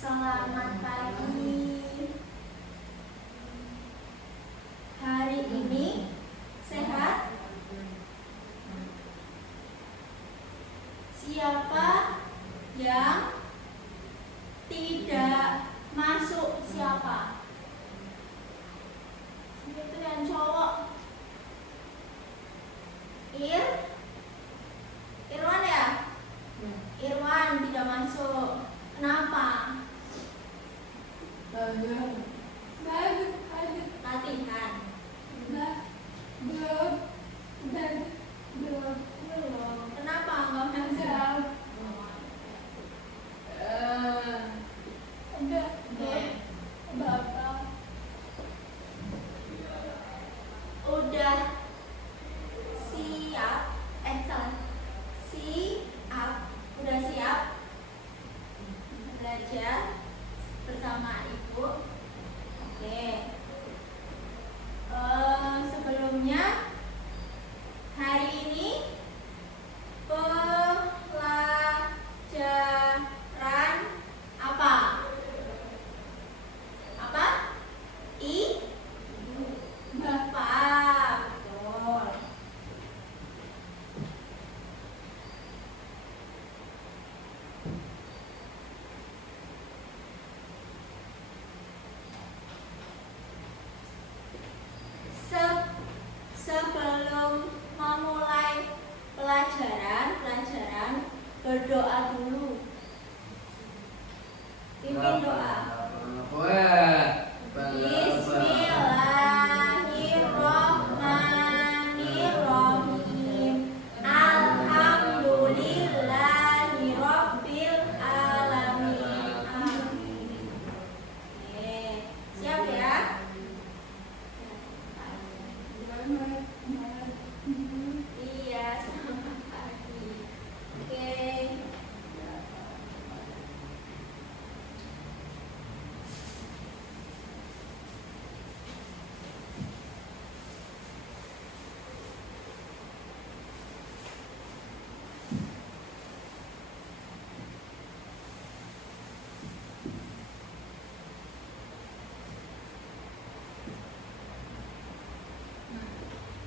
Selamat pagi. Hari ini sehat? Siapa yang tidak masuk? Siapa? Itu yang cowok. Irwan ya? Irwan tidak masuk. Kenapa? Latihan. Kenapa nggak masuk? Udah siap? Udah siap belajar bersama ibu? Oke. Sebelumnya hari ini pelajaran apa? IPA. Betul. Sebelum memulai pelajaran berdoa dulu. Pimpin doa. Bismillahirrahmanirrahim. Alhamdulillahirabbil alamin. Amin. Oke, siap ya? Iya, selamat pagi. Oke.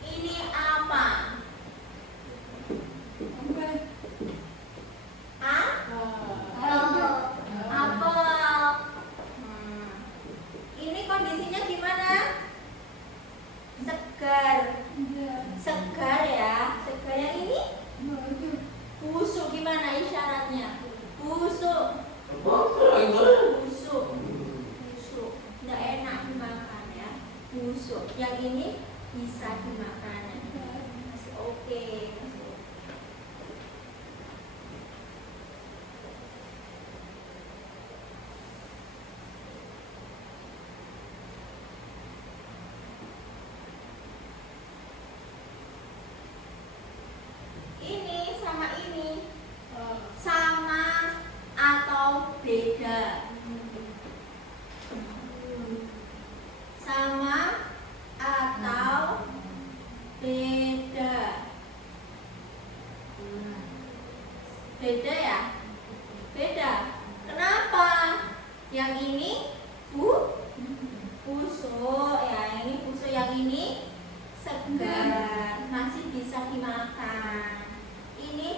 Ini apa? Apel. Ini kondisinya gimana? Segar. Segar ya. Segar yang ini? Busuk. Gimana isyaratnya? Busuk. Busuk. Nggak enak dimakan ya. Busuk. Yang ini bisa dimakan. Masih oke. Ini sama ini sama atau beda? Sama atau beda? Beda ya? Beda. Kenapa? Yang ini busuk ya, ini busuk, yang ini segar, masih bisa dimakan. Ini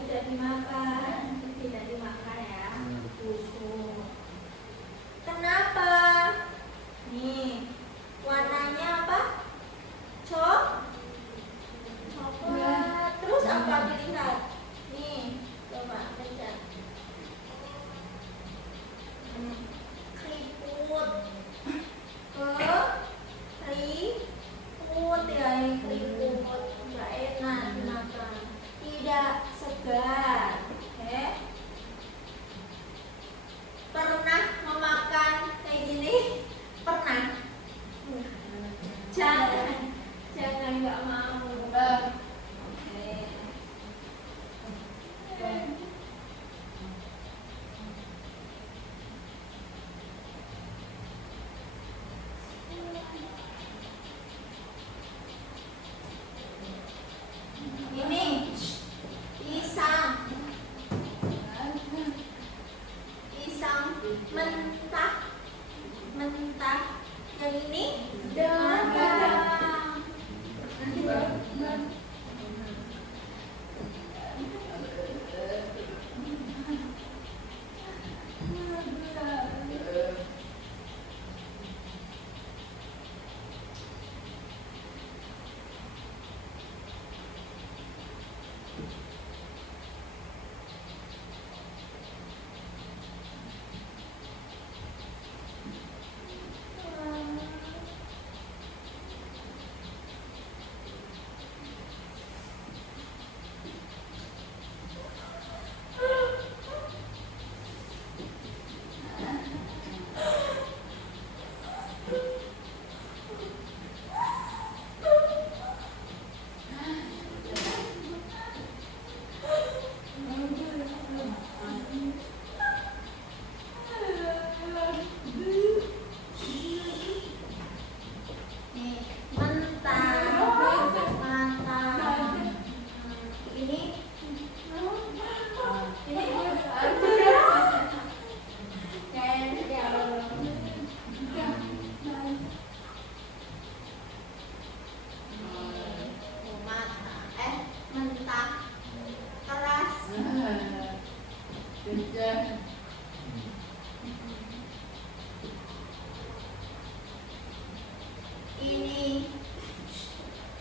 tidak dimakan ya, busuk. mentah, mentah. Yang ini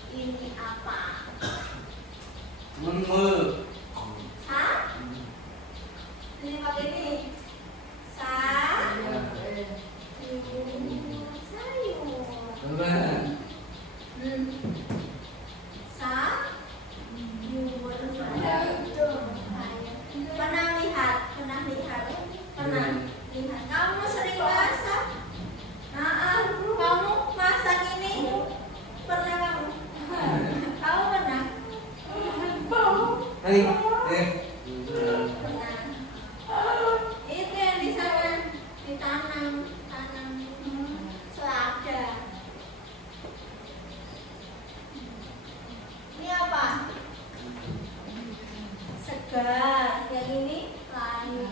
ini apa? Sa? Ini pakai ini. Sa? Sayur. Sa? Pernah lihat? Kamu sering masak? Kamu masak ini? Pernah kamu? Kamu pernah? Pernah. Itu yang di sana ditanam selada. Ini apa? Segar. Yang ini layu.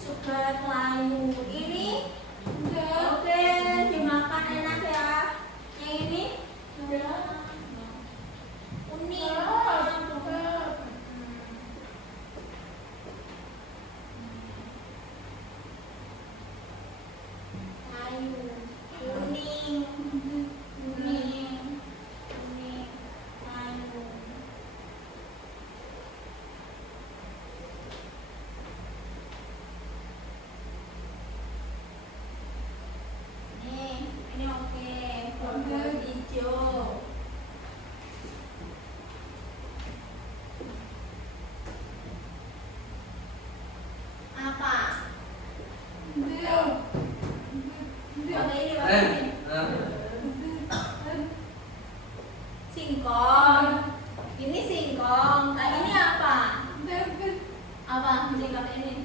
Segar layu. Ini oke, dimakan enak ya. Yang ini unik. Layu, kuning, layu. Ini oke, bawang hijau. Apa? Pakai ini. Singkong. Ini singkong. Ini apa? Apa? Ini pakai ini.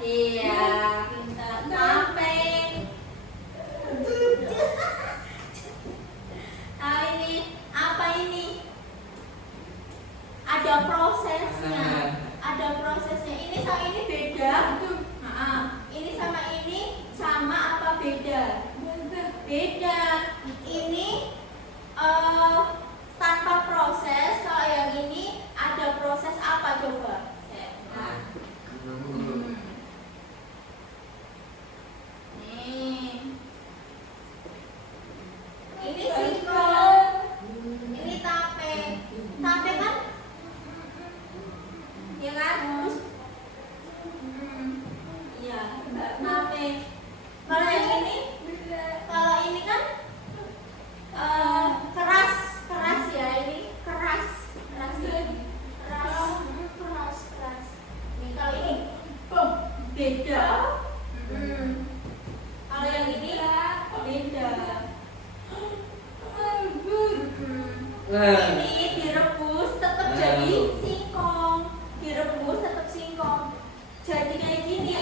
Iya, pintar. Tape. Ini apa ini? Ada prosesnya. Ini sama ini beda. Ini sama ini sama apa beda? Beda. Ini tanpa proses. Kalau yang ini ada proses apa coba? Ini singkong. Ini tape. Tape kan? Ya kan? Terus iya, tape. Kalau yang ini? Kalau ini kan keras ya, ini keras. Ini kalau ini beda. Kalau yang ini beda. Ini direbus tetap jadi singkong. Jadi kayak gini.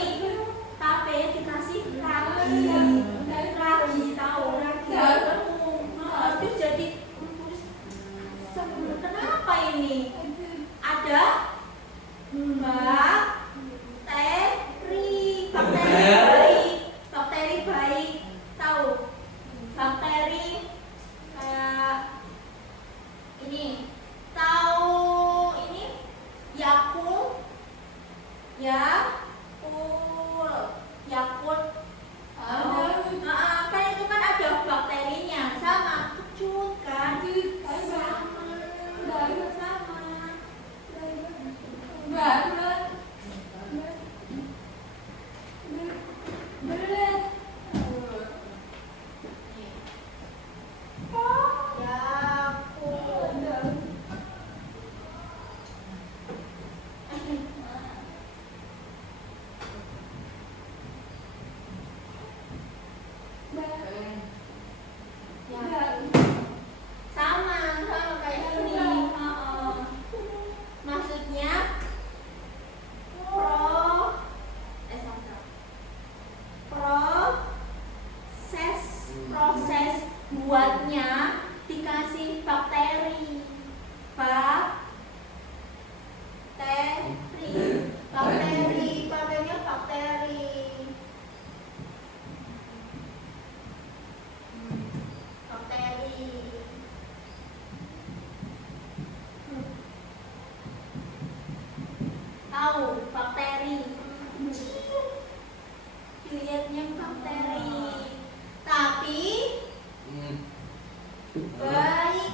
Tape dikasih ragi tahu ragi. Terus jadi dikasih bakteri. Pakainya bakteri. Bakteri. Tahu bakteri. Dilihatnya bakteri. Tapi baik.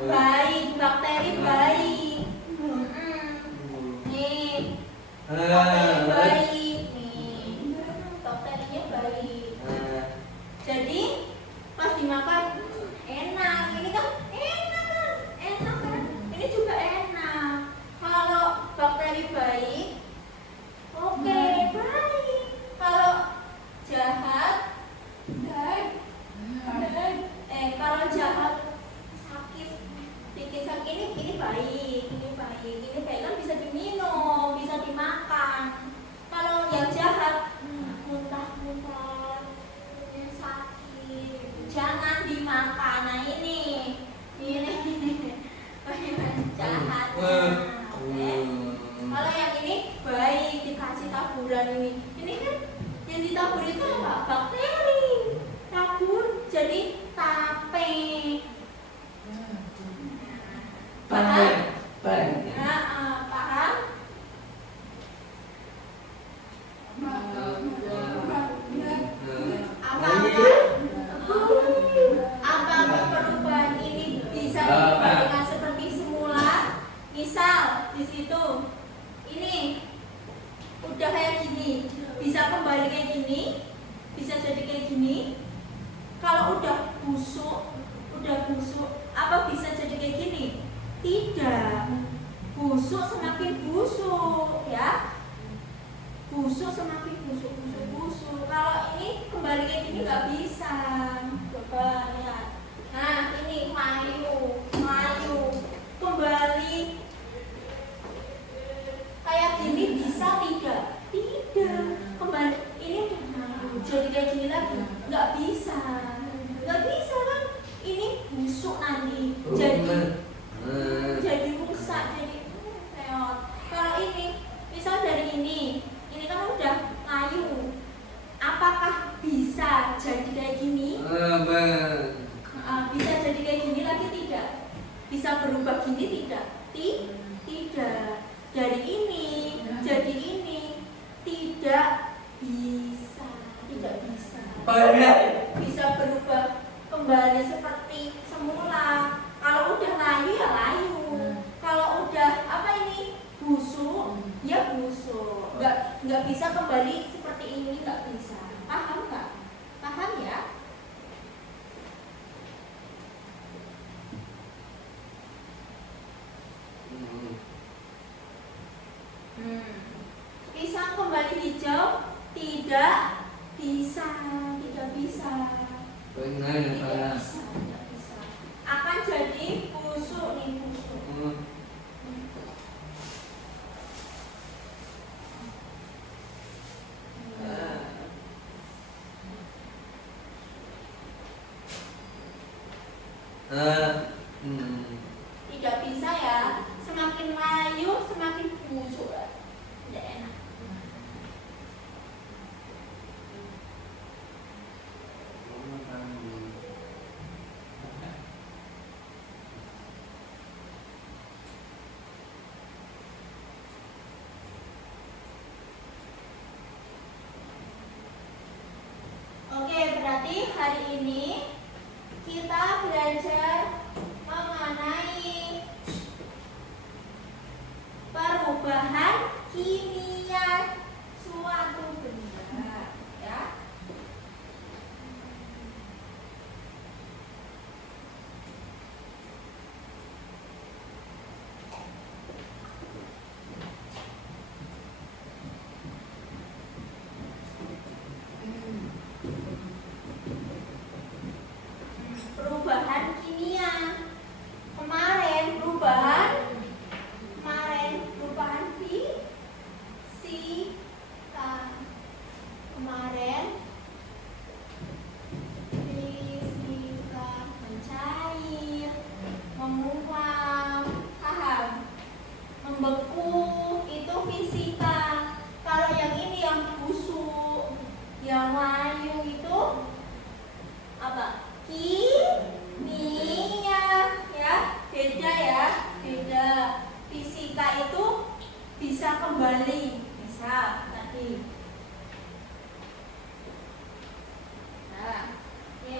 Baik, bakteri baik. Nih, bakteri baik. Nih, bakterinya baik. Jadi pas dimakan enak. Ini kan enak kan? Enak kan? Ini juga enak. Kalau bakteri baik, oke, baik. Kalau jahat, kalau jahat bikin sakit ini baik, ini kan bisa diminum, bisa dimakan. Kalau yang jahat muntah-muntah, sakit, jangan dimakan. Nah ini jahat. Kalau yang ini baik, dikasih taburan ini kan yang ditabur itu apa? Bakteri. Tabur jadi tape. Paham? Paham? Apakah perubahan ini bisa dikembalikan seperti semula? Misal di situ ini udah kayak gini, bisa kembali kayak gini, bisa jadi kayak gini. Kalau udah busuk, apa bisa jadi kayak gini? Tidak. Busuk semakin busuk, ya. Busuk semakin busuk. Kalau ini kembali kayak gini nggak bisa. Coba lihat. Nah ini mayu, kembali kayak gini bisa tidak? Tidak. Kembali ini udah mayu, jadi kayak gini lagi nggak bisa kan? Ini busuk nanti. Jadi rusak, jadi peot. Kalau ini, misal dari ini kan udah layu. Apakah bisa jadi kayak gini? Bisa jadi kayak gini lagi tidak? Bisa berubah gini tidak? Tidak. Dari ini jadi ini tidak bisa. Bisa berubah kembali seperti semula. Kalau udah layu ya layu. Kalau udah busuk ya busuk. Nggak bisa kembali seperti ini, nggak bisa. Paham nggak? Paham ya? Pisang kembali hijau tidak bisa. Tidak bisa. Akan jadi busuk nih, busuk. Tidak bisa ya. Semakin layu semakin busuk. Tidak enak. Oke, berarti hari ini kita belajar mengenai perubahan kimia suatu benda, ya. kimia, ya beda ya, beda. Fisika itu bisa kembali, misal tadi. Nah, oke.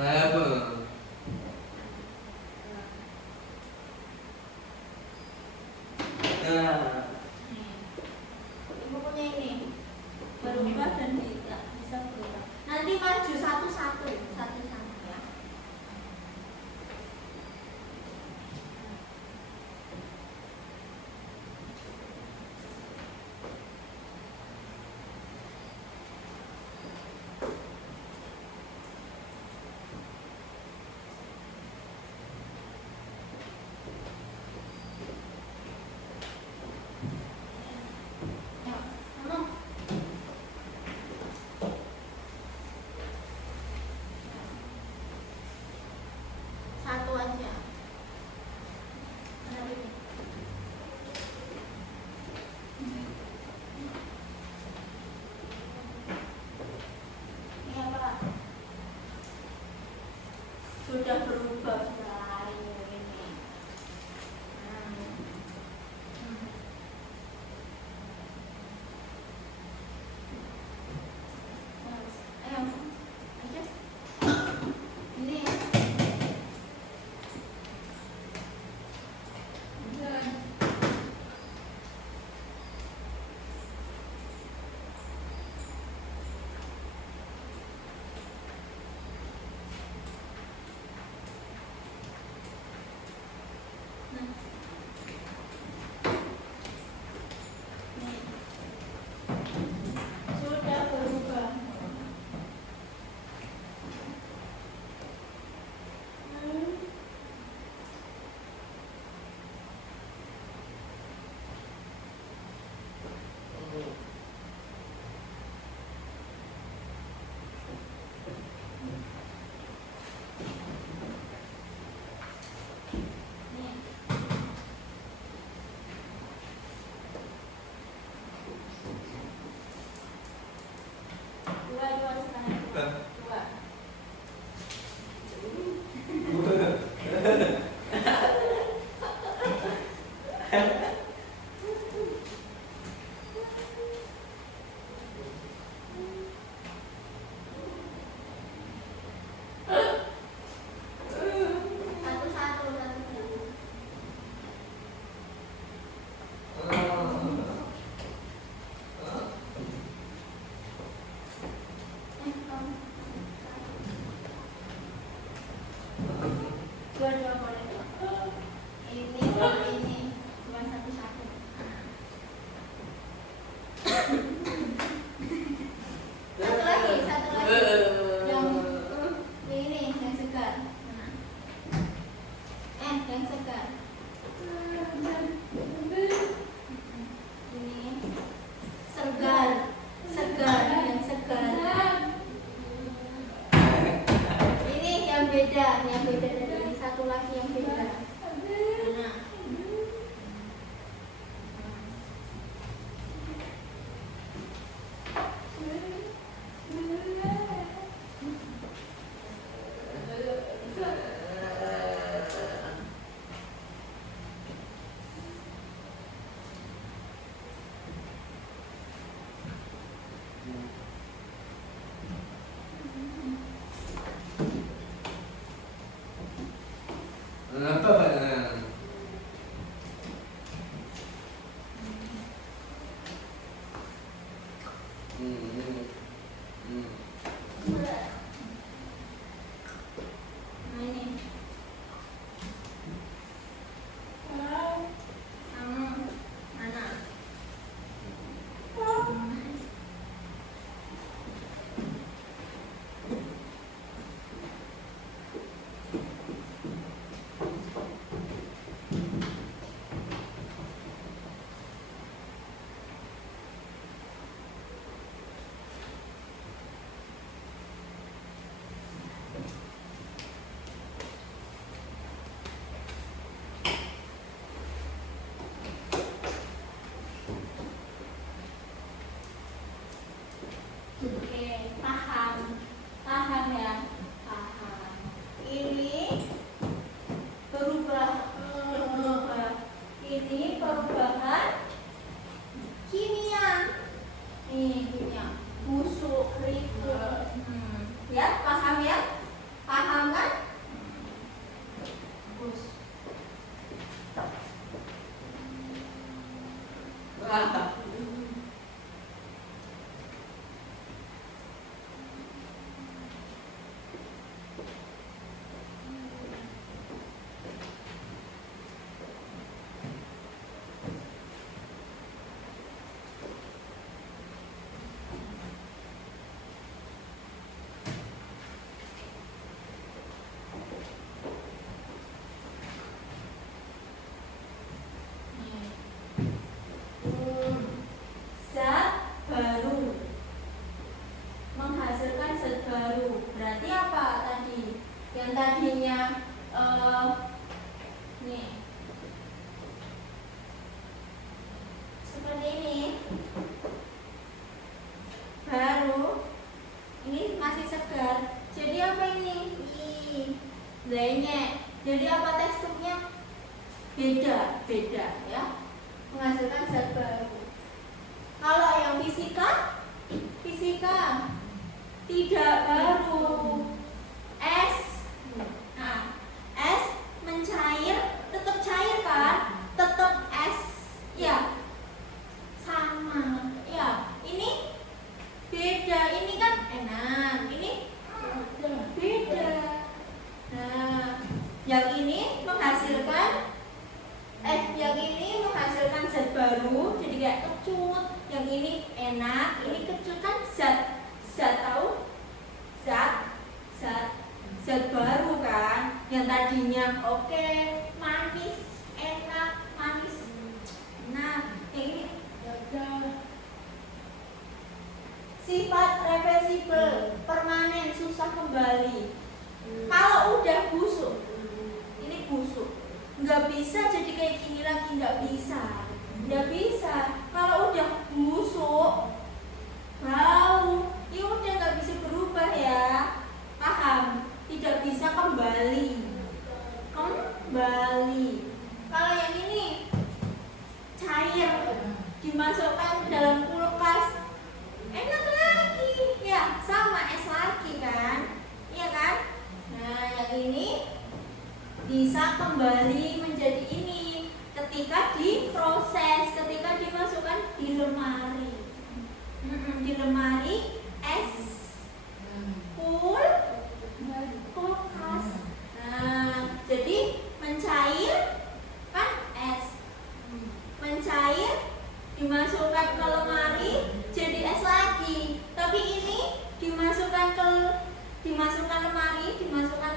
Apa? Ibu punya ini berubah dan tidak bisa berubah. Nanti maju satu-satu ya. Satu aja. Mana ini? Ini apa? Sudah berubah sudah ini. Ayo, aja. Ini. Sudah berubah. Dua sekarang. Dua. Satu-satu. Dua boleh. Ini cuma satu-satu. Satu lagi. Yang ini yang segar. Yang segar. Ini segar, yang segar. Ini yang beda dari ini. Satu lagi yang beda. Nah. Apa Pak? Nah ini. Mana? Zat baru, menghasilkan zat baru. Berarti apa tadi? Yang tadinya nih seperti ini, baru, ini masih segar. Jadi apa ini? Lenyek. Jadi apa teksturnya? Beda ya. Menghasilkan zat baru. Kalau yang fisika tidak baru. Es, nah, es mencair, tetap cair kan? Tetap es, ya, sama, ya. Ini beda, ini kan enak, ini beda. Nah, yang ini menghasilkan zat baru, jadi kayak kecut. Yang ini enak, ini kecut kan zat tahu? Zat baru kan. Yang tadinya oke, manis, enak, manis. Nah, yang ini sifat reversible, permanen, susah kembali. Kalau udah busuk, ini busuk, nggak bisa jadi kayak gini lagi, nggak bisa. Kalau udah busuk, bau, ya udah nggak bisa berubah ya, paham? Tidak bisa kembali. Kalau yang ini cair, dimasukkan ke dalam kulkas, enak lagi, ya sama es lagi kan, iya kan? Nah, yang ini bisa kembali menjadi ini ketika diproses, ketika dimasukkan di lemari. Di lemari es kulkas. Nah, jadi mencair kan es, mencair dimasukkan ke lemari jadi es lagi. Tapi ini dimasukkan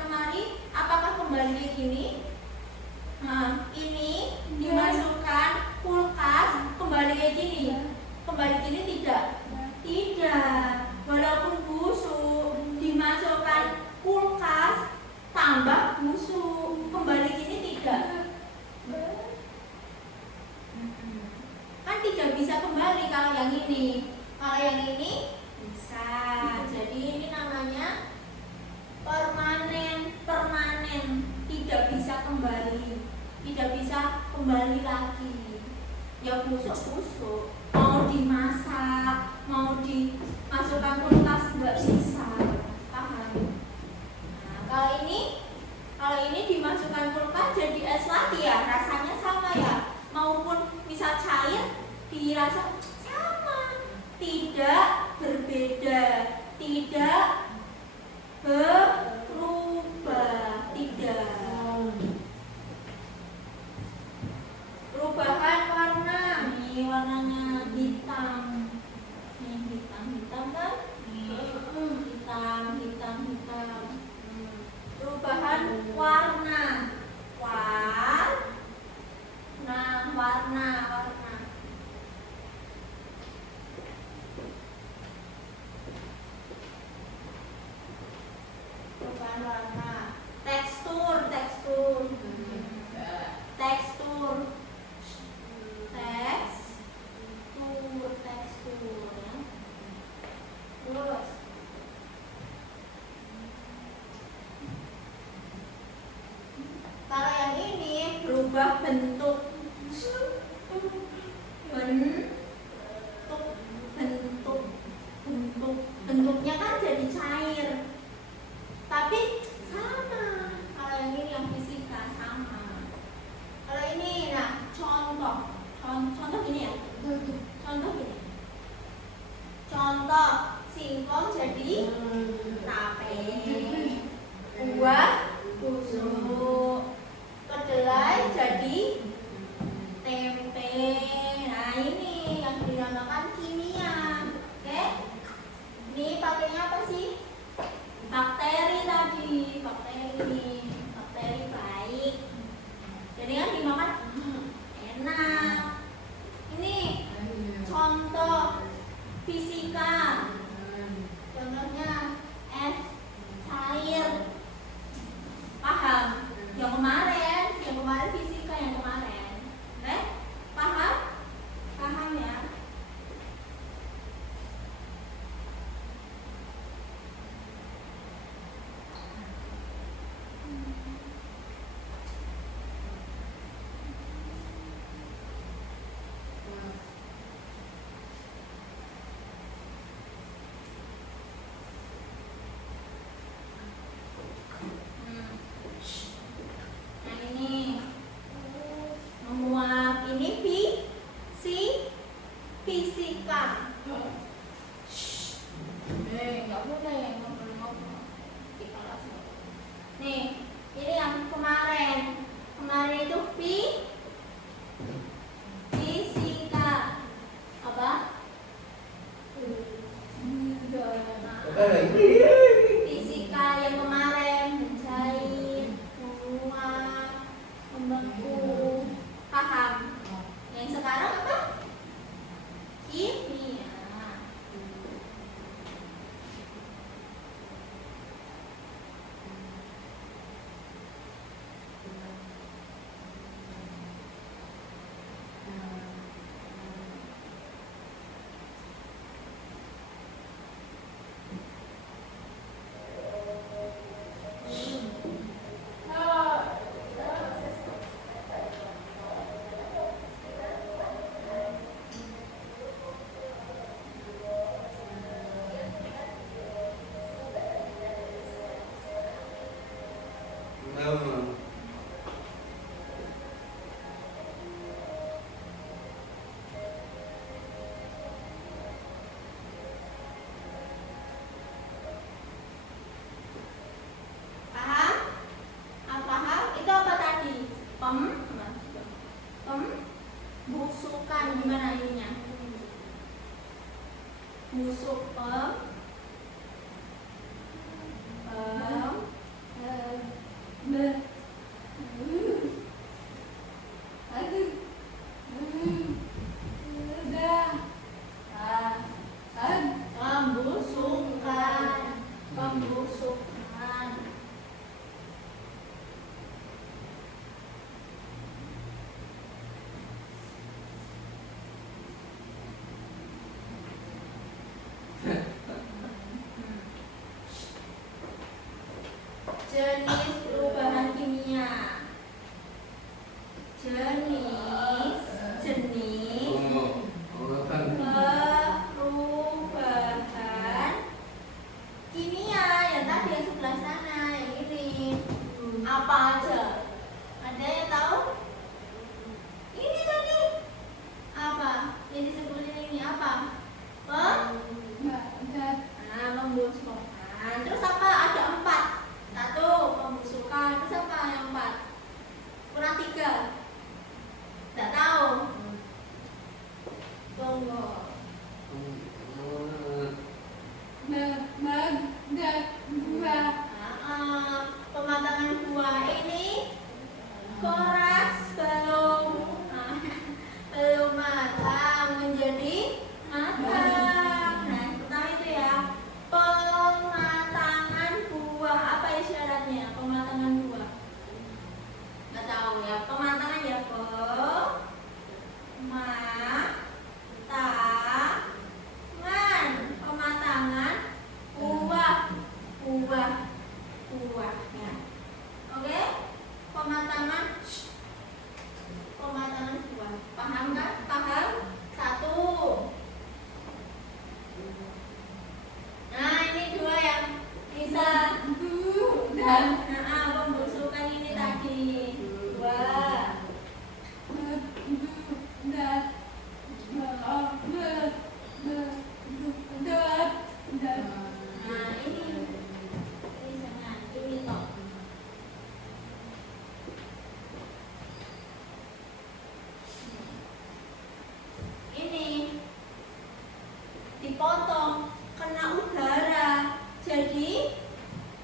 lemari, apakah kembali kayak gini? Nah, ini dimasukkan kulkas, kembali kayak gini. Kembali gini tidak. Walaupun busuk, dimasukkan kulkas, tambah busuk, kembali gini tidak. Kan tidak bisa kembali kalau yang ini. Kalau yang ini bisa. Jadi ini namanya permanen, tidak bisa kembali lagi. Ya busuk, mau dimasak, mau dimasukkan kulkas nggak bisa, paham? Nah, kalau ini dimasukkan kulkas jadi es lagi ya, rasanya sama ya. Maupun misal cair, dirasa sama, tidak berbeda, tidak berubah, tidak. Perubahan warna, nih warnanya hitam, nih hitam kan? Hitam. Perubahan warna. Perubahan warna. Tekstur ya. Terus kalau yang ini berubah bentuk. Bentuknya kan jadi cair. Tapi sama. Kalau yang ini yang fisika sama. Kalau ini, nah contoh gini ya. menguap. Ini fisika. Nggak boleh ngobrol-ngobrol di kelas. Nih, ini yang kemarin. Kemarin itu fisika. Apa? Apa lagi? Fisika yang kemarin mencair, menguap, membeku. Paham? Yang sekarang apa? Kimia. Nama. Paham? Paham? Itu apa tadi? Busukan gimana ininya? Busuk pembusukan. Jenis perubahan kimia. Jenis Pengobatan. perubahan kimia yang tadi yang sebelah sana, yang ini. Apa aja? Ada yang tahu? Ini tadi apa? Yang disebutin ini apa? Pembusukan. Terus apa? Ada 4. 1 pembusukan. Terus apa yang 4? Kurang 3. Tidak tahu. Tunggu. Pematangan buah ini koras belum matang menjadi matang. Nah, pertama itu ya, pematangan buah. Apa isyaratnya pematangan buah? Nggak tahu ya. Pematangan ya, pematangan buahnya. Oke? Pematangan buah. Paham kan? Paham? 1. Nah, ini 2 yang bisa pembusukan ini tadi. 2. Nah, ini jangan, ini toh. Ini dipotong kena udara jadi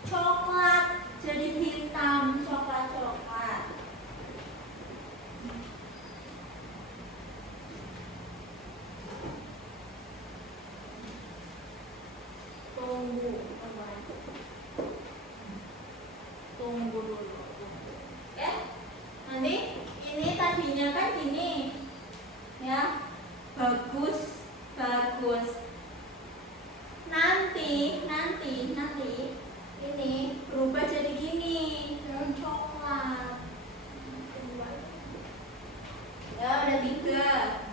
coklat, jadi hitam, coklat. Tunggu dulu. Oke? Nanti ini tadinya kan gini. Ya. Bagus. Nanti ini berubah jadi gini, coklat. Ya, ada 3.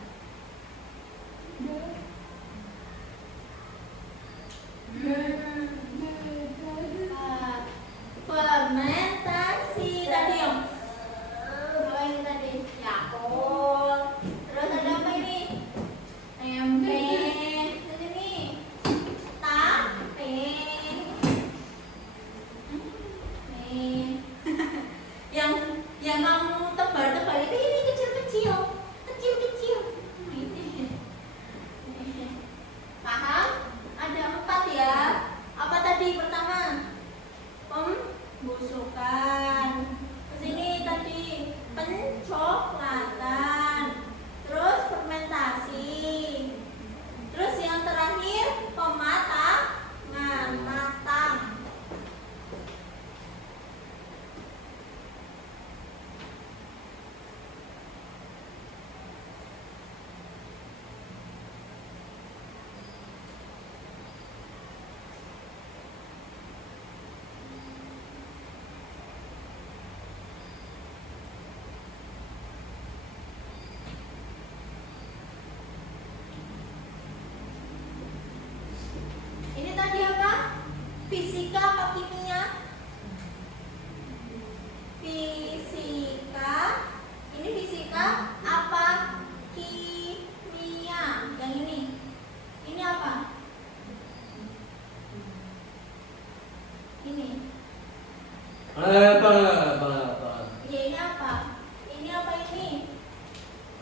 Fermentasi tadi yang apa ini tadi? Yakult.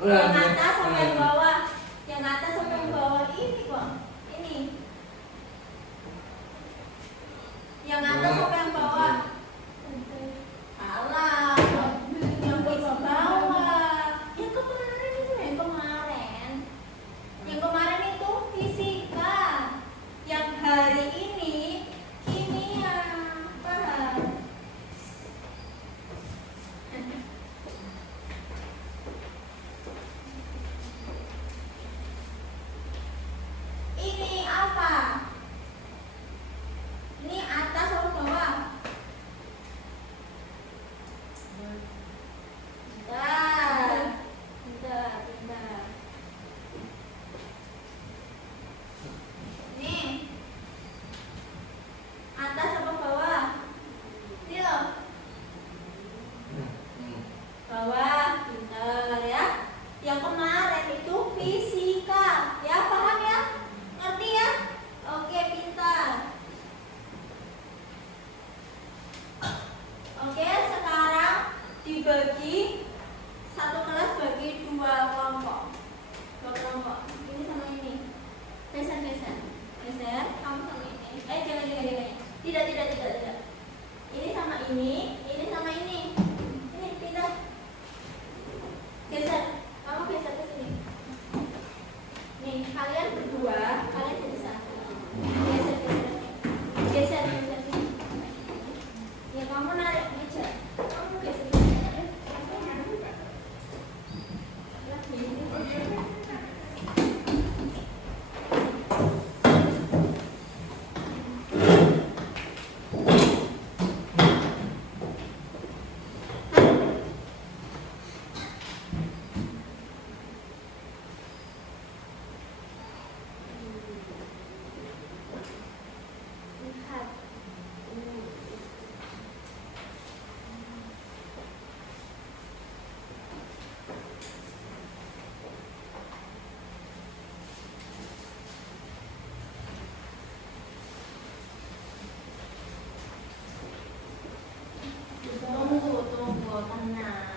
Yang atas sama yang bawah. Yang atas sama yang bawah ini kok. Ini. Yang atas sama yang bawah. Alah, yang di bawah. Yang kemarin itu yang kemarin. Yang kemarin itu fisika. Yang hari ini kimia. Paham? Ini apa? Ini atas atau bawah? Bentar. Ini atas atau bawah? Ini loh. Bawah, pintar ya. Yang kemarin itu fisika, ya paham ya? Ngerti ya? Oke, pintar. Oke, sekarang dibagi satu kelas bagi dua kelompok. Ini sama ini. Geser. Kamu sama ini. Jangan. Tidak. Ini sama ini sama ini. Ini pindah. Geser. Kamu geser ke sini. Nih, kalian berdua, kalian jadi satu. Geser. Ya, kamu narik meja. Kamu geser. Lihat. Tunggu, tenang.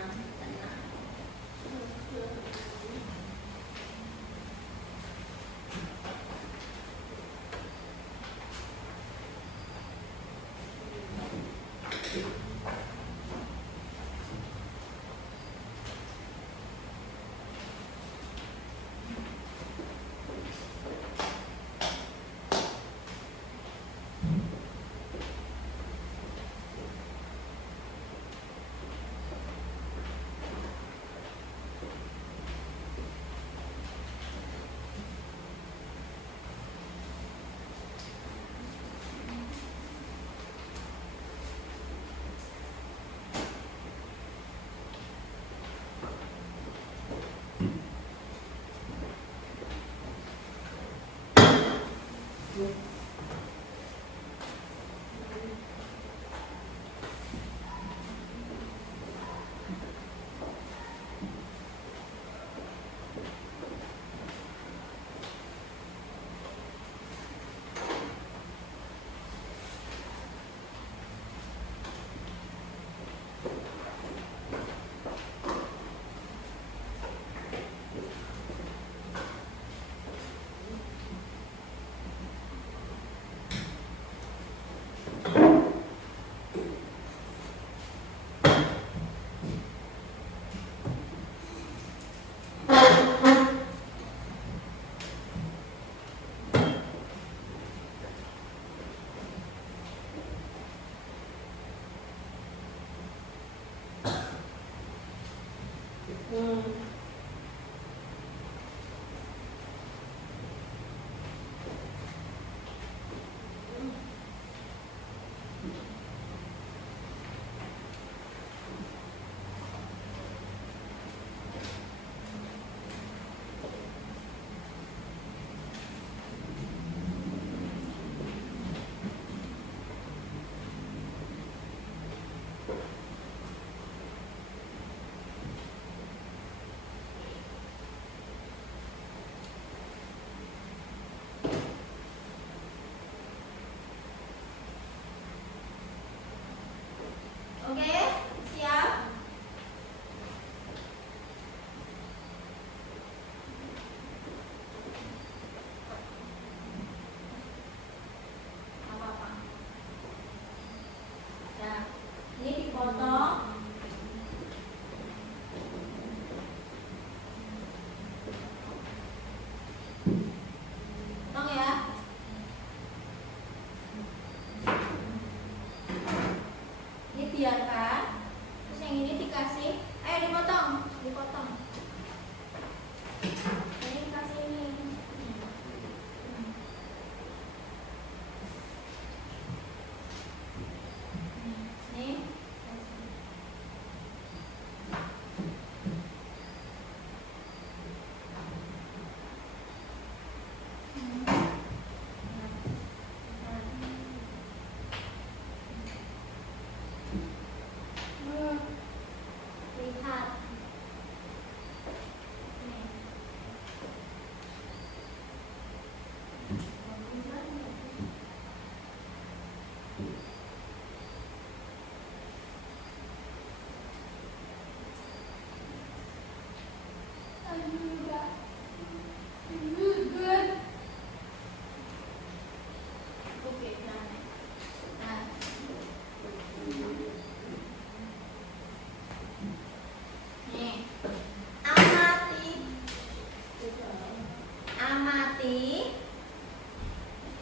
amati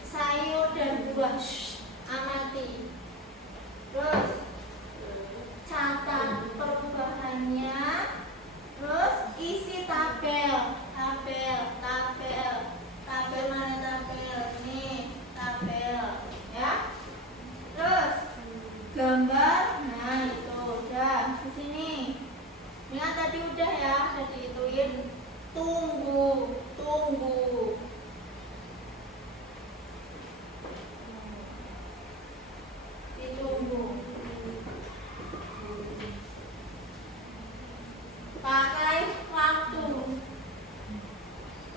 sayur dan buah. Amati. Terus catat perubahannya. Terus isi tabel. Tabel mana tabel? Ini tabel, ya. Terus gambar. Nah, itu udah di sini. Ingat tadi udah ya, tadi ituin. Tunggu. Ditunggu. Pakai waktu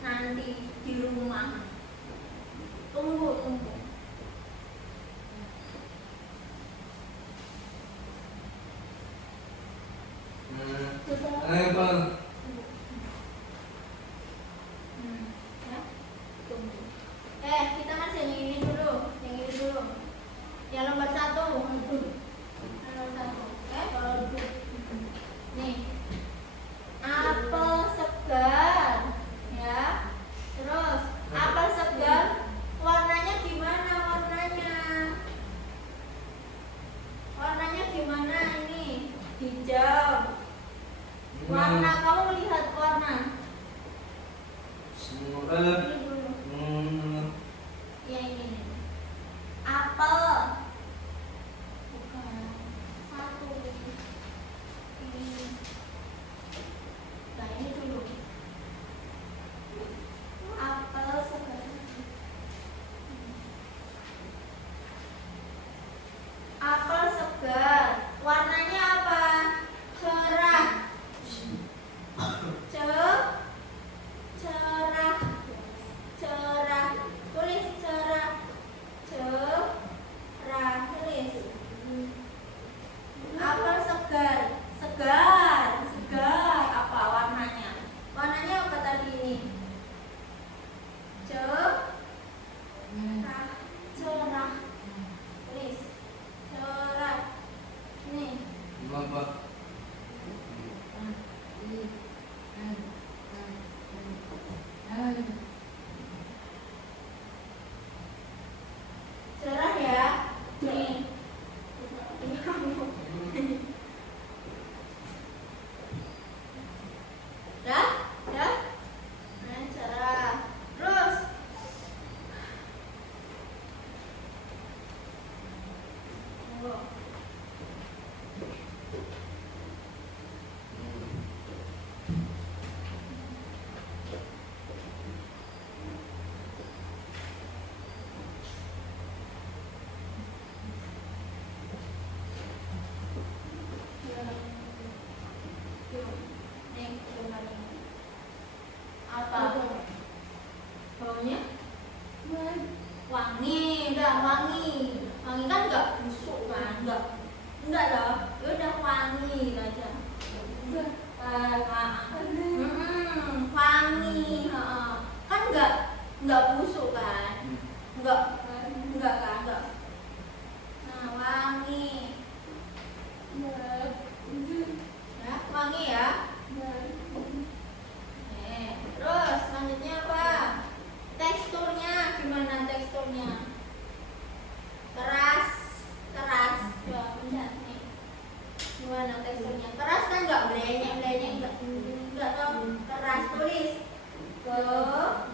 nanti di rumah. Tunggu. Ayo bang. Ya, tunggu. Kita masih yang ini dulu. Yang nomor 1. Nomor 1. Kalau duduk. Nih. Apel segar, ya. Terus apel segar warnanya gimana? Warnanya gimana ini? Hijau. Warna, kamu lihat warna. Semua. Ini dulu. Ya ini. Apel. Bukan. 1. Ini. Nah, ini dulu. Apel segar. Apel segar. Warnanya apa? Cerah. Cerah. Tulis cerah. Tulis. Apel segar. Segar. Apa warnanya? Warnanya apa tadi ini? Cerah. Tulis. Cerah. Nih. Apa? Cerah ya. Nih. Dah? Nah, cerah. Terus tunggu. Nih, gambar ini. Apa? Baunya? Wangi, udah wangi. Wangi kan enggak busuk kan? Enggak loh. Ya udah wangi aja. Wangi, kan enggak busuk kan? Enggak kan? Nah, wangi. Ya, wangi ya. Terus selanjutnya apa? Teksturnya gimana teksturnya? Keras. Coba pencet nih. Gimana teksturnya? Keras kan enggak blenyek enggak tahu. Keras, tulis. Keras.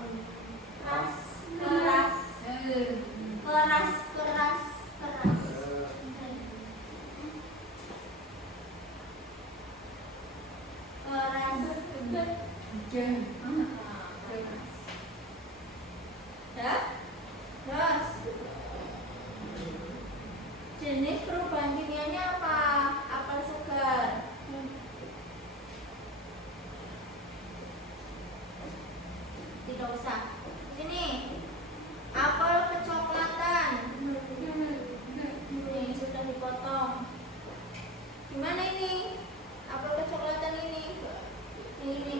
Ya? Terus jenis perubahan kimianya apa? Apel segar. Tidak usah. Sini. Apel kecoklatan. Ini sudah dipotong. Gimana ini? Apel kecoklatan ini. Ini.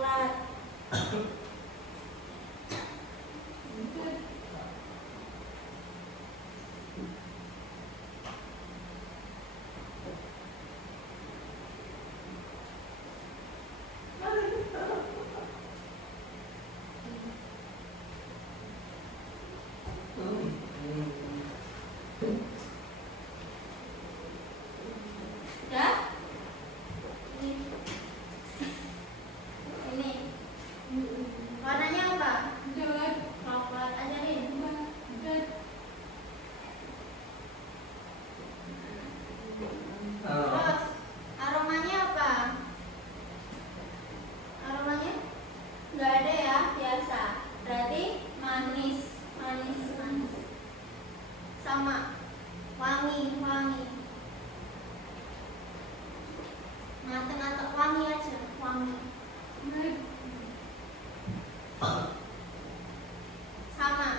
coklat. Ya? Ini. Warnanya apa? Coklat aja nih. Terus aromanya apa? Aromanya nggak ada ya, biasa. Berarti manis. Sama wangi. Ngata-ngata wangi aja, wangi. Sama.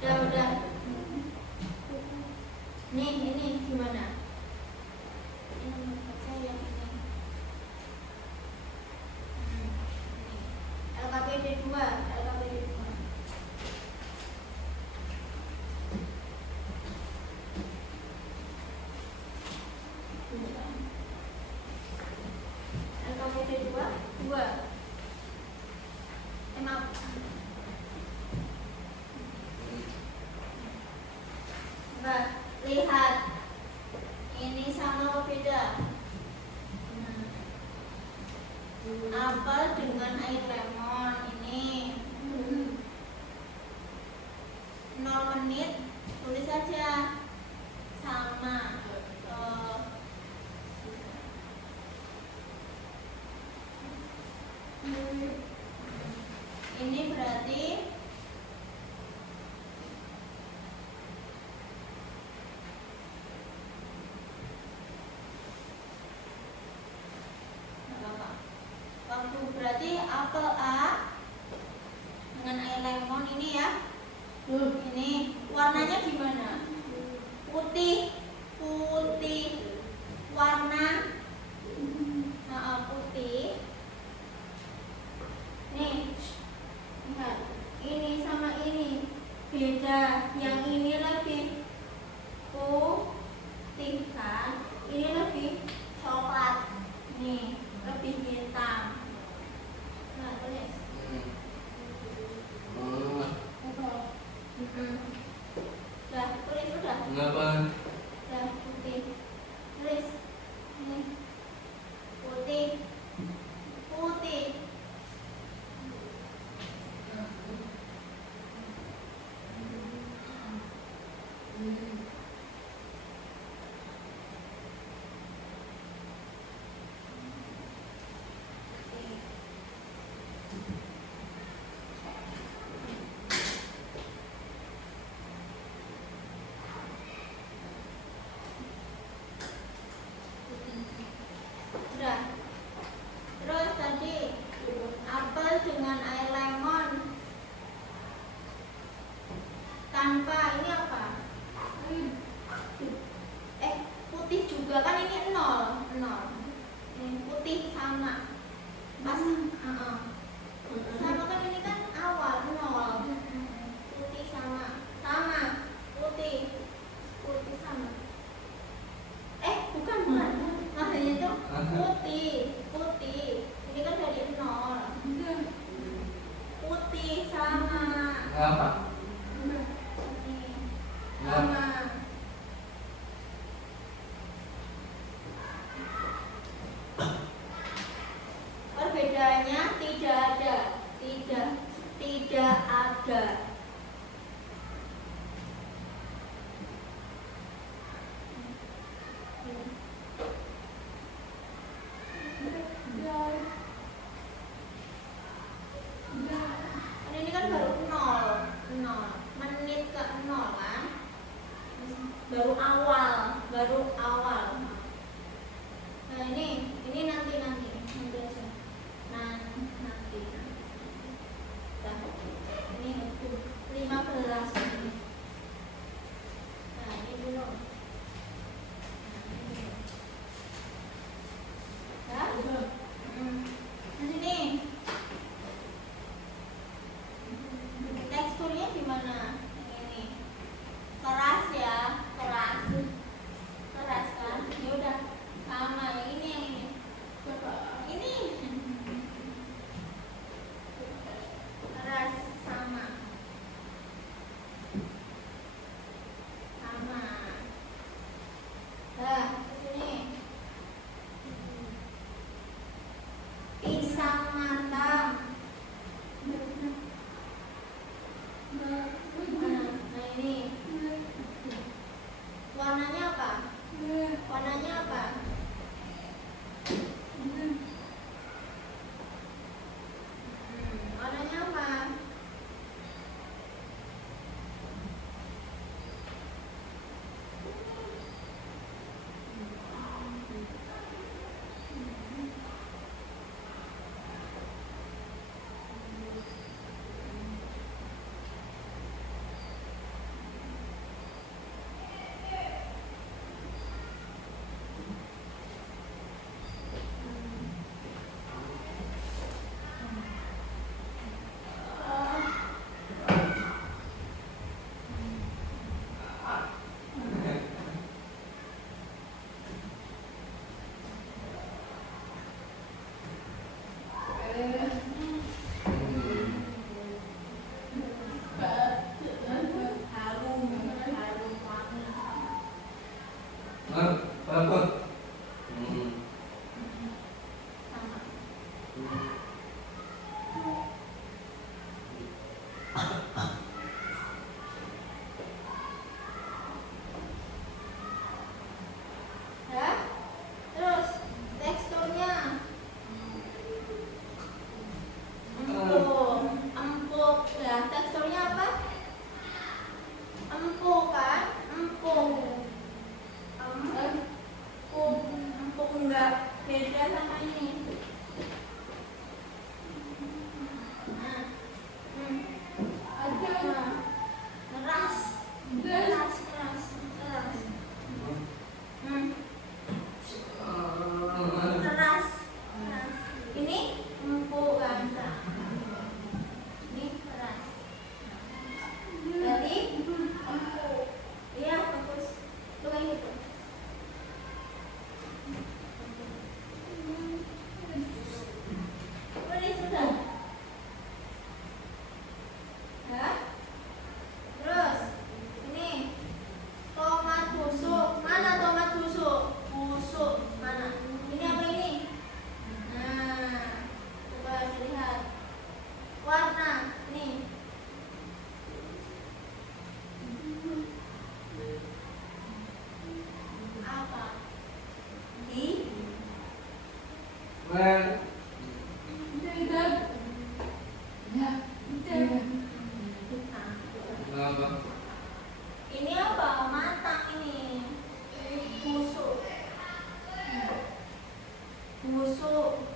Udah. Nih, ini gimana? Ini baca yang ini. LKPD 2. LKPD 2. Maaf. Nah, lihat. Ini sama apa beda? Apel dengan air lemon ini 0 menit, tulis saja sama. Ini berarti berarti apel A dengan air lemon ini ya. Ini warnanya gimana? Putih. Warna putih. Nih, lihat. Ini sama ini beda. Yang ini lebih putih kan? Ini lebih coklat. Nih, lebih hitam. Nah, tulis. Udah, tulis udah. Kenapa? Udah, putih. Tulis. Ini. Putih. Udah. Terus tadi apel dengan air lemon tanpa ini apa? Putih juga kan, ini 0. Ini putih sama. Pas sama kan, ini kan awal 0. Putih sama putih sama. Bukan. Makanya itu putih. Ini kan dari 0. Putih sama. Apa? Ini sama. Perbedaannya tidak ada. Ini kan baru 0 menit ke 0 kan? Baru awal. Nah, ini nanti aja. Nanti. Nah, ini 15 menit. Nah, ini dulu. Ini apa? Mata ini. Busuk. Busuk.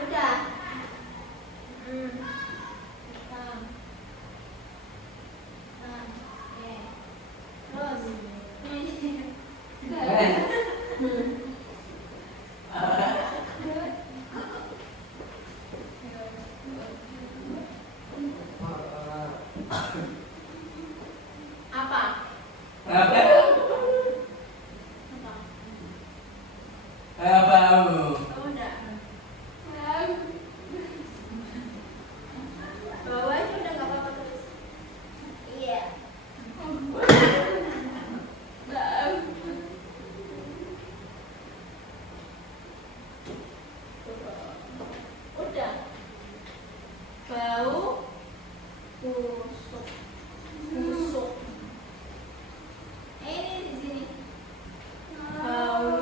Udah. Hitam. Oke. Terus. Apa? Apa? Apa? Apa? Oh, enggak. Bawa aja udah nggak apa-apa terus. Iya. Udah. Bau busuk. Busuk. Ini di sini. Bau.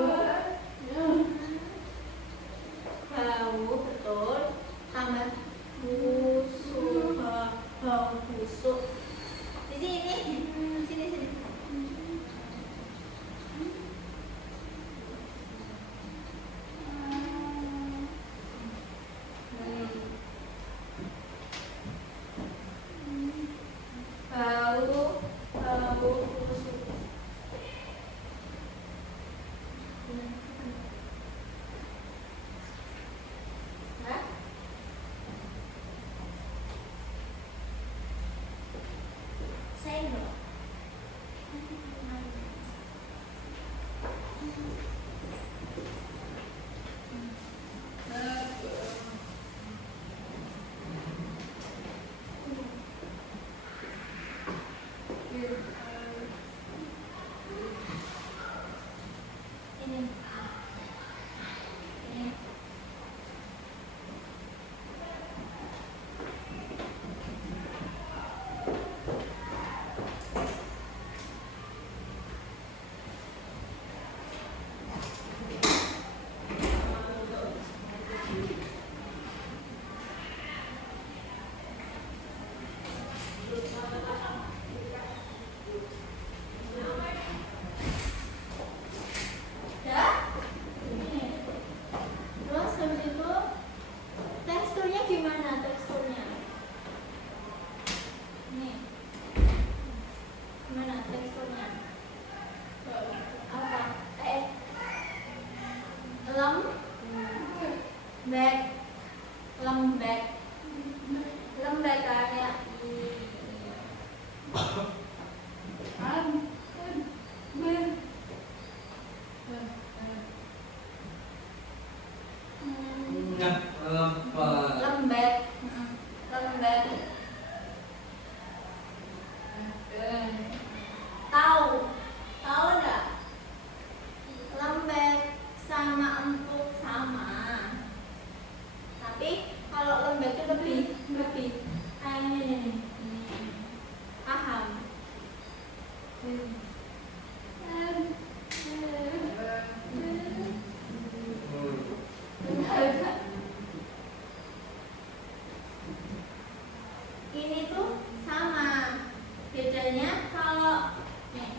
Bau betul. Tambah busuk. Bau busuk. Di sini. Sini sini. Bau busuk. Hah? Sendok. Ini. Ini. Udah? Terus habis itu teksturnya gimana teksturnya? Nih. Gimana teksturnya? Apa? Lembek. Lembek. Lembek kayak lembek. Lembek. Tahu? Tahu enggak? Lembek sama empuk sama. Tapi kalau lembek itu lebih ini. Paham? Ini tuh sama. Bedanya kalau nih.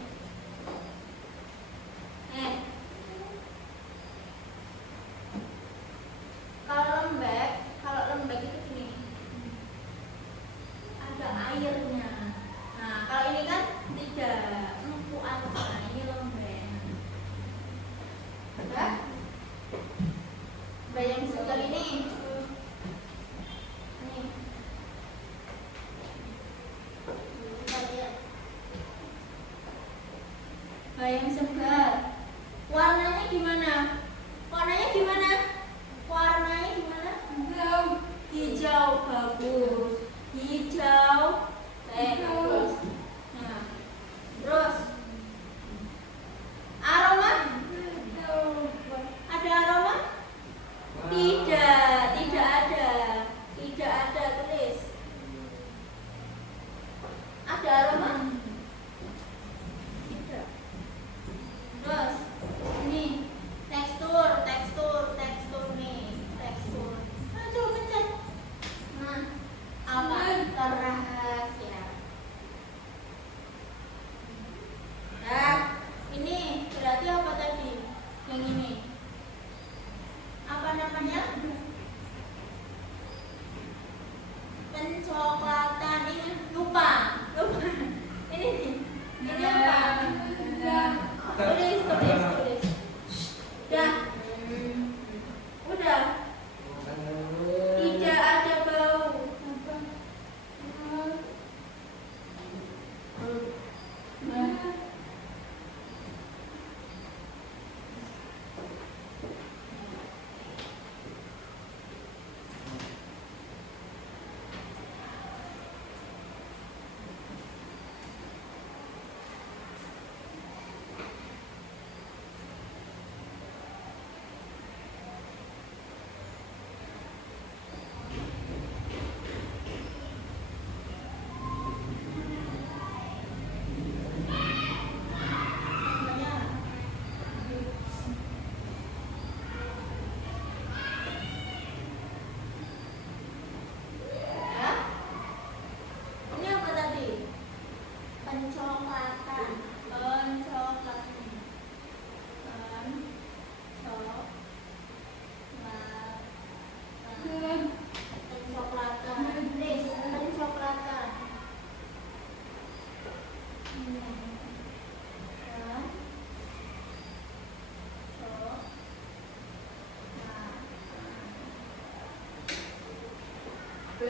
Kalau lembek itu gini. Ada airnya. Nah, kalau ini kan tidak empuk aja. Ini lembek. Udah? Bayang sebelah ini. Nih. Kita lihat. Bayang sebelah. Warnanya gimana? Warnanya gimana? Warnanya gimana? Hijau. Bagus. Hijau. Bagus. Nah, terus aroma? Ada aroma? Tidak ada. Tidak ada, tulis. Ada aroma? Tidak. Terus ini tekstur nih, tekstur. Ya.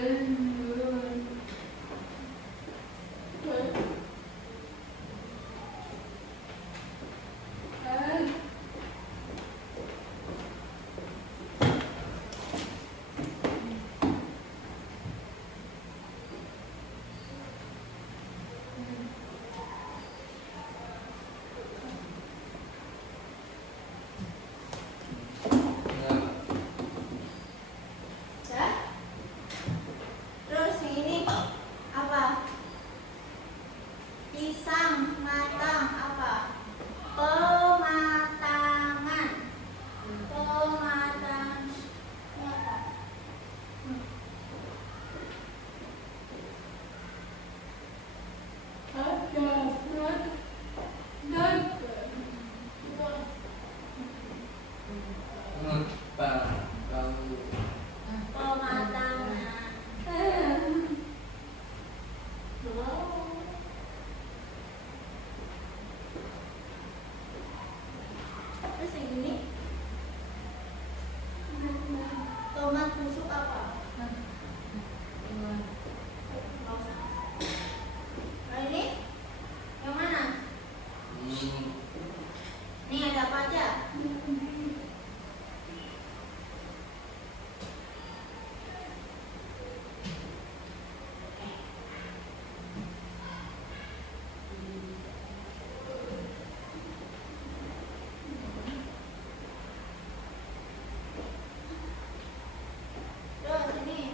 Terus yang ini apa? Pisang matang apa? Pematangan. Pematang. Ini apa? Pematangan. Terus yang ini tomat busuk apa? Nah ini yang mana? Ini ada apa aja? Terus ini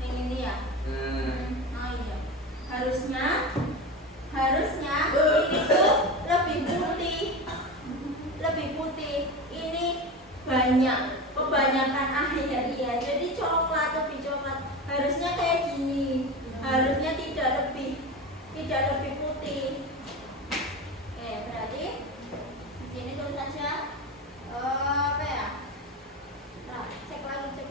Yang ini ya. Oh iya. Harusnya ini tuh lebih putih. Ini kebanyakan air ya. Jadi lebih coklat. Harusnya kayak gini. Harusnya tidak lebih putih. Oke, berarti di sini tulis saja apa ya? Nah, cek lagi.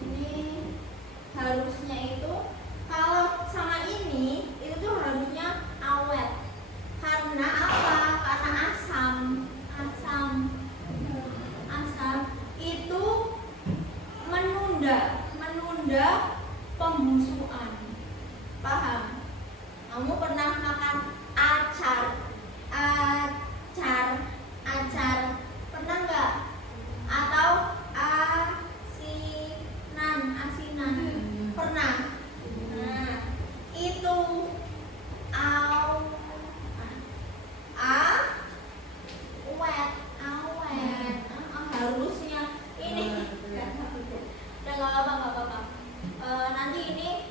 Ini harusnya itu kalau sama ini itu tuh harusnya awet. Karena apa? Karena asam itu menunda pembusukan. Paham? Kamu pernah makan acar? Pernah nggak? Atau asinan? Pernah? Nah, itu awet. Harusnya ini udah nggak apa-apa. Nanti ini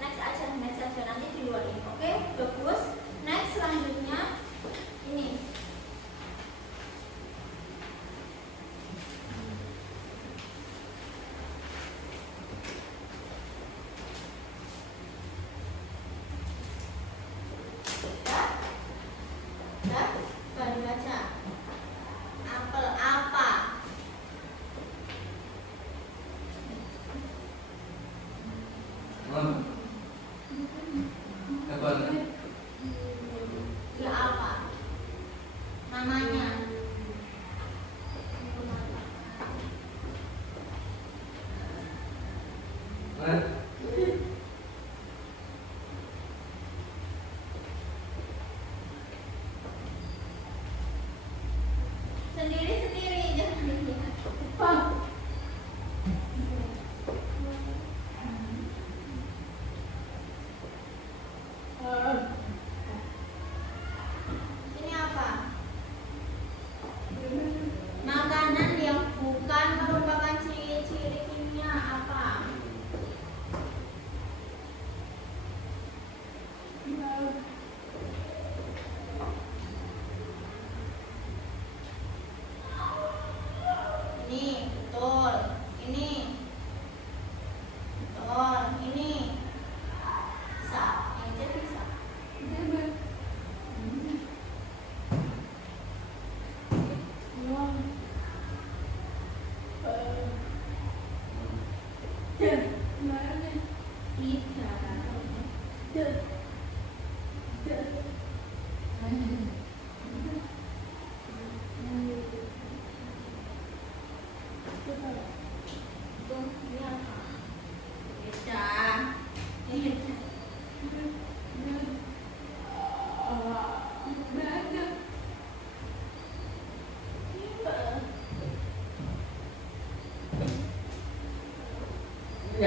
next aja nanti di luar ini. Oke, bagus. Next selanjutnya ini. Baru baca. Apel apa? Ya apa? Namanya? Sendiri jangan dilihat. Ini apa? Makanan yang bukan merupakan ciri-ciri kimia apa? Ini betul. Ini betul. Ini bisa. Yang aja bisa. Ini apa? Beda.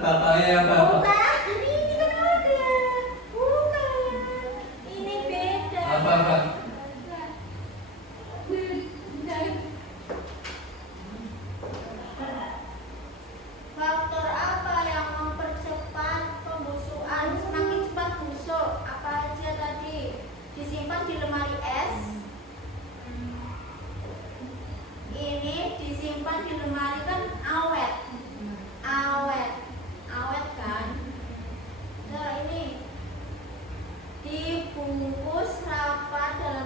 Bapaknya apa? Bukan, ini kan ada. Bukan. Ini beda. Apa? Faktor apa yang mempercepat pembusukan? Semakin cepat busuk. Apa aja tadi? Disimpan di lemari es. Ini disimpan di lemari kan awet. Awet kan? Nah, ini dibungkus rapat dalam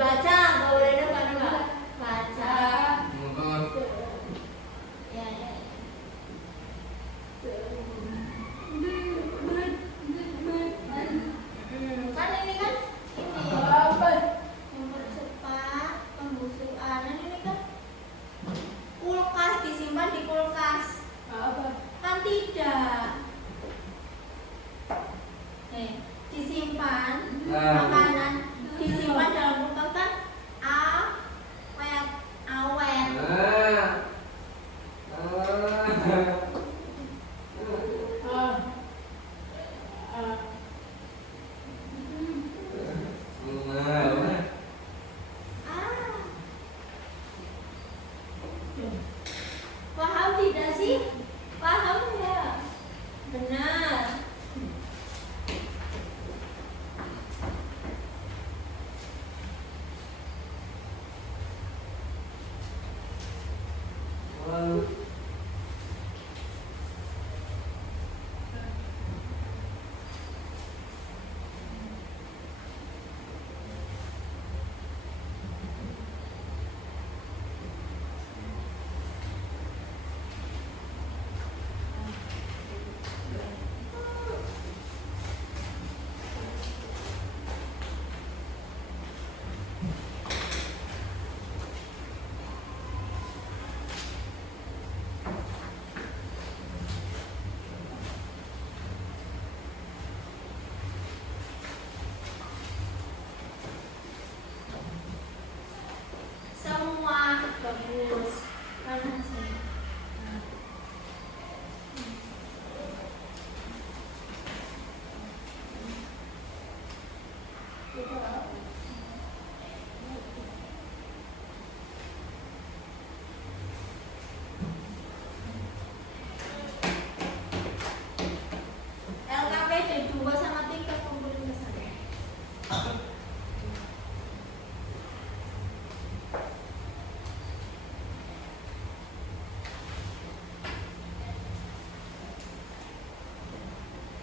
Dibaca, nggak boleh nebak-nebak. Baca. Motor. Ya, ya. Kan ini kan mempercepat pembusukan. Ini kan kulkas, disimpan di kulkas. Kan tidak. Disimpan makanan, disimpan dalam kulkas kan awet, awet. Paham tidak sih? Paham nggak? Benar. Semua bagus. Kanan sini. LKPD 2 sama 3 kumpulin ke sana.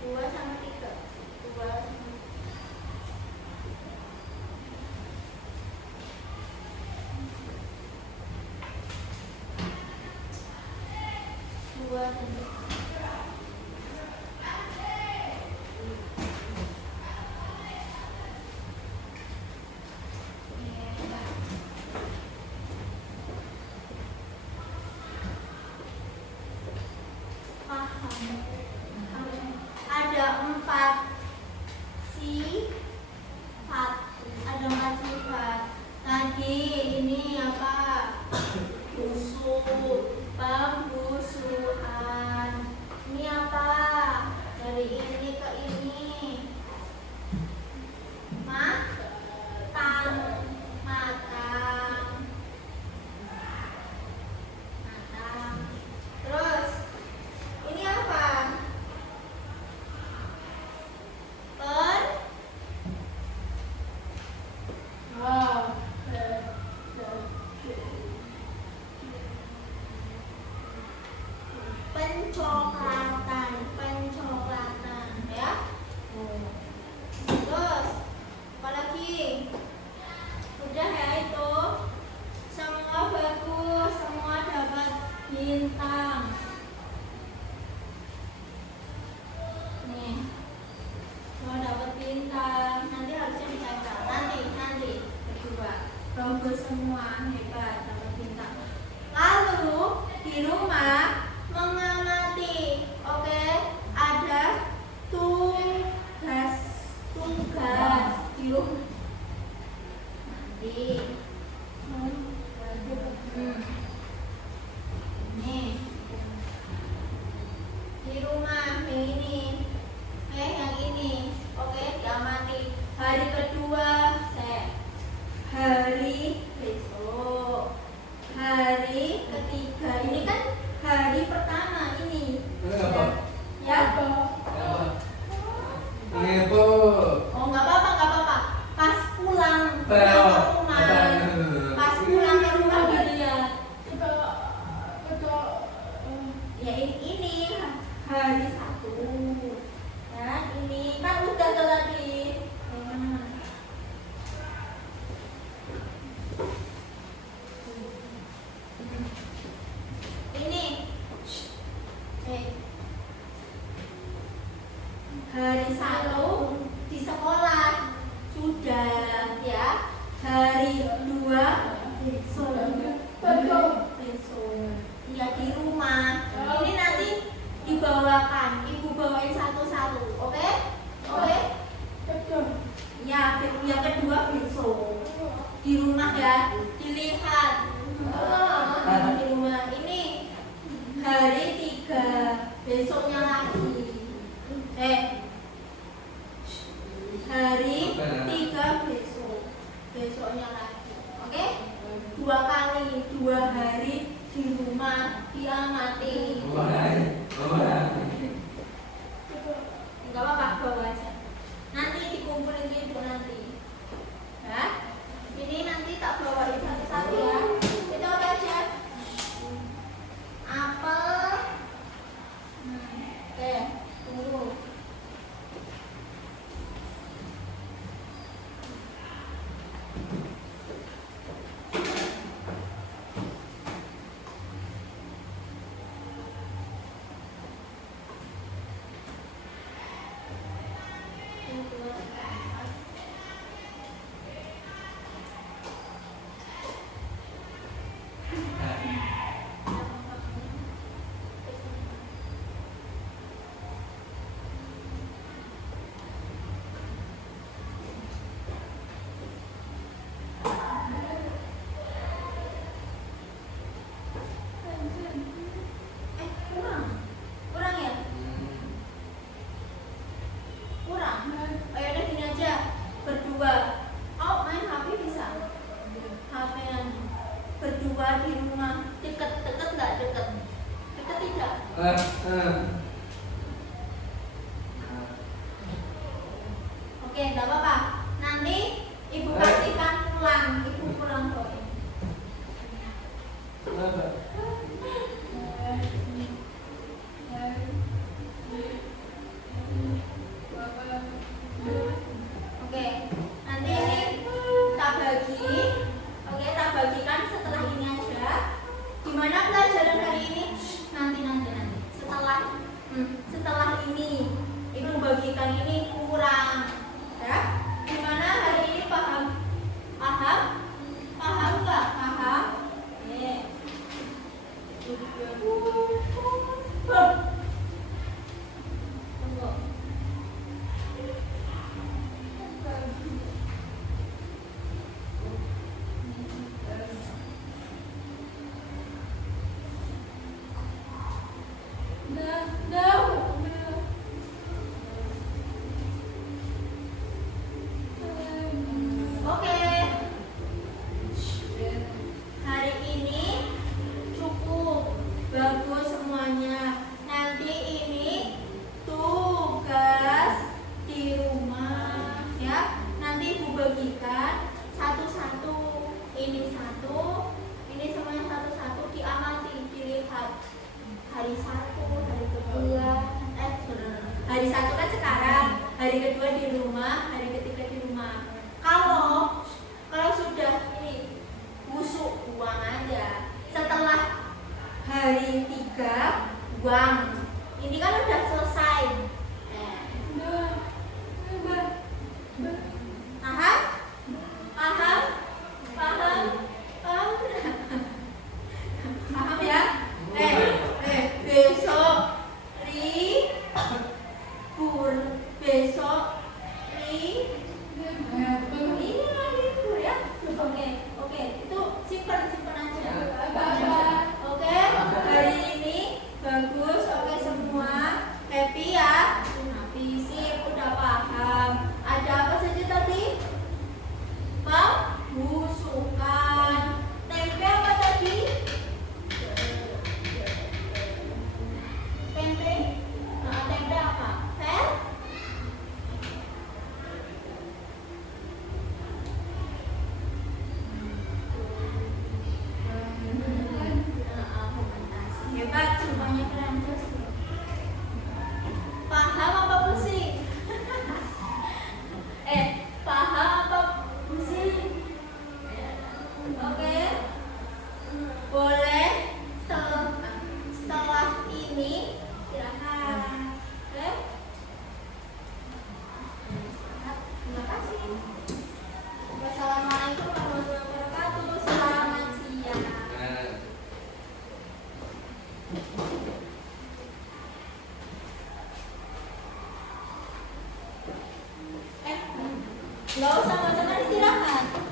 Dua sama tiga. Dua sama dua sama paham. Ada 4 sifat. Ada 4 sifat. Tadi ini apa? Busuk, pembusuhan. Ini apa? Dari ini ke ini. Matang, matang, matang. Terus ini apa? Pencoklatan, pencoklatan, ya. Terus apa lagi? Udah ya itu. Semua bagus, semua dapat bintang. Nih, semua dapat bintang. Nanti harusnya dicaca. Nanti kedua. Bagus semua, hebat, dapat bintang. Lalu di rumah mengamati, oke? Ada tugas di rumah. Nanti. Nih. Di rumah yang ini. Yang ini. Oke, diamati. Hari kedua, hari besok. Hari ketiga. Ini kan hari pertama ini. Ya. Oh, nggak apa-apa. Pas pulang ke rumah. Pas pulang ke rumah dilihat. Ya ini hari 1. Dan ini kan udah tadi. hari 1 di sekolah sudah ya. Hari 2 besok ya di rumah. Ini nanti dibawakan, ibu bawain satu-satu, oke? Oke? Ya, yang kedua besok di rumah ya, dilihat di rumah. Ini hari 3 besoknya lagi. Hari 3 besoknya lagi, oke? 2 kali, 2 hari di rumah diamati. Enggak apa-apa, bawa aja. Nanti dikumpulin ibu nanti. Ya, ini nanti tak bawain satu-satu ya. Itu apa aja? Apel. Oke, tunggu. Kurang ya? Kurang. Ayo udah gini aja, berdua. Oh, main HP bisa? HP-an berdua di rumah. Deket nggak deket? Deket tidak? Oke, nggak apa-apa. Nanti ibu pastikan pulang, ibu pulang kok. Oke, nanti ini tak bagi. Oke, tak bagikan setelah ini aja. Gimana pelajaran hari ini? Nanti. Setelah ini ibu bagikan ini kurang. Ya? Gimana hari ini paham? Paham? Paham nggak? Paham? Tunggu. Oke. Hari ini cukup bagus semuanya. Nanti ini tugas di rumah ya. Nanti ibu bagikan satu-satu. Ini satu, ini semuanya satu-satu diamati, dilihat. Hari 1, hari kedua, hari 1 kan sekarang, hari kedua di rumah, hari ketiga di rumah. Kalau sudah ini busuk, buang aja. Setelah hari 3 buang. Ini kan udah selesai. Paham? Paham? Paham? Paham? Paham ya? Besok libur ya. Oke, itu simpen aja. Oke, hari ini bagus, oke semua happy ya. Happy sip, udah paham. Ada apa saja tadi? Pembusukan. Tempe apa tadi? Tempe apa? Nggak usah masakan istirahat.